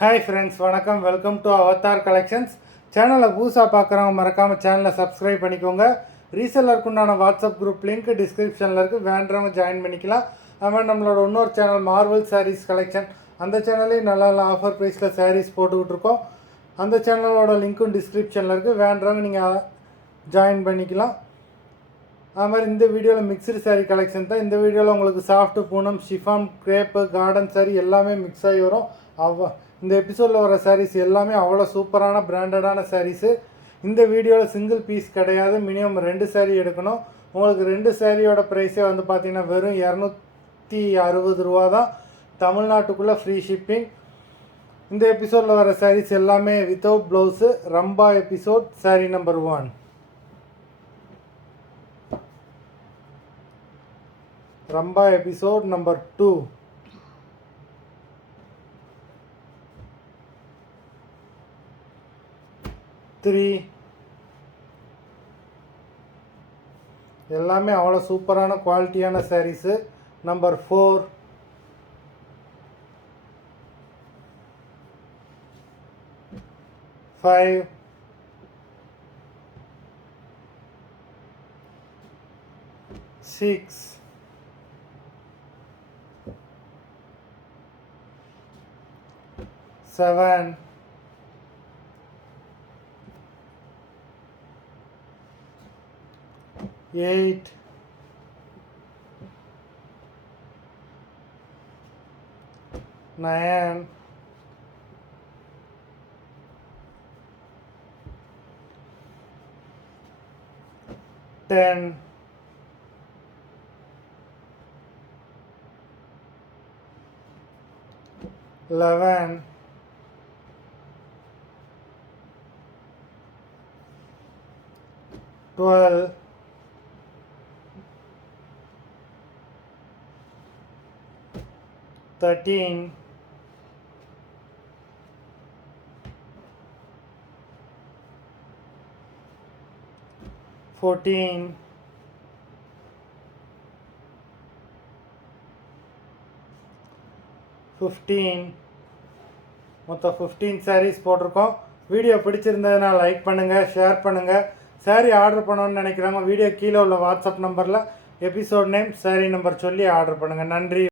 Hi friends, வணக்கம். Welcome to Avatar collections. சேனலை புதுசாக பார்க்குறவங்க மறக்காமல் சேனலை சப்ஸ்கிரைப் பண்ணிக்கோங்க. ரீசெல்லருக்கு உண்டான வாட்ஸ்அப் குரூப் லிங்க் டிஸ்கிரிப்ஷனில் இருக்குது, வேண்டவங்க ஜாயின் பண்ணிக்கலாம். அதுமாதிரி நம்மளோட இன்னொரு சேனல் மார்வல் சாரீஸ் கலெக்ஷன், அந்த சேனல்லையும் நல்ல நல்ல ஆஃபர் ப்ரைஸில் சாரீஸ் போட்டுக்கிட்டுருக்கோம். அந்த சேனலோட லிங்க்கும் டிஸ்கிரிப்ஷனில் இருக்குது, வேண்டவங்க நீங்கள் ஜாயின் பண்ணிக்கலாம். அது மாதிரி இந்த வீடியோவில் மிக்சடு சாரீ கலெக்ஷன் தான். இந்த வீடியோவில் உங்களுக்கு soft, Poonam, chiffon, crepe, garden sari எல்லாமே மிக்ஸ் ஆகி வரும். இந்த எபிசோடில் வர சாரீஸ் எல்லாமே அவ்வளோ சூப்பரான பிராண்டடான சாரீஸு. இந்த வீடியோவில் சிங்கிள் பீஸ் கிடையாது, மினிமம் 2 சாரீ எடுக்கணும். உங்களுக்கு 2 சாரியோட ப்ரைஸே வந்து பார்த்திங்கன்னா வெறும் 260 ரூபா தான். தமிழ்நாட்டுக்குள்ளே ஃப்ரீ ஷிப்பிங். இந்த எபிசோடில் வர சாரீஸ் எல்லாமே without blouse. Rambha episode sari number 1. Rambha episode number 2. எல்லாமே அவ்வளோ சூப்பரான குவாலிட்டியான சாரீஸு. நம்பர் 4. Five. 6. 7. 8. 9. 10. 11. 12. 13. 14. 15. மொத்தம் 15 சாரீஸ் போட்டிருக்கோம். வீடியோ பிடிச்சிருந்ததுன்னா லைக் பண்ணுங்கள், ஷேர் பண்ணுங்கள். சாரீ ஆர்டர் பண்ணணும்னு நினைக்கிறவங்க வீடியோ கீழே உள்ள வாட்ஸ்அப் நம்பரில் எபிசோட் நேம், சாரீ நம்பர் சொல்லி ஆர்டர் பண்ணுங்கள். நன்றி.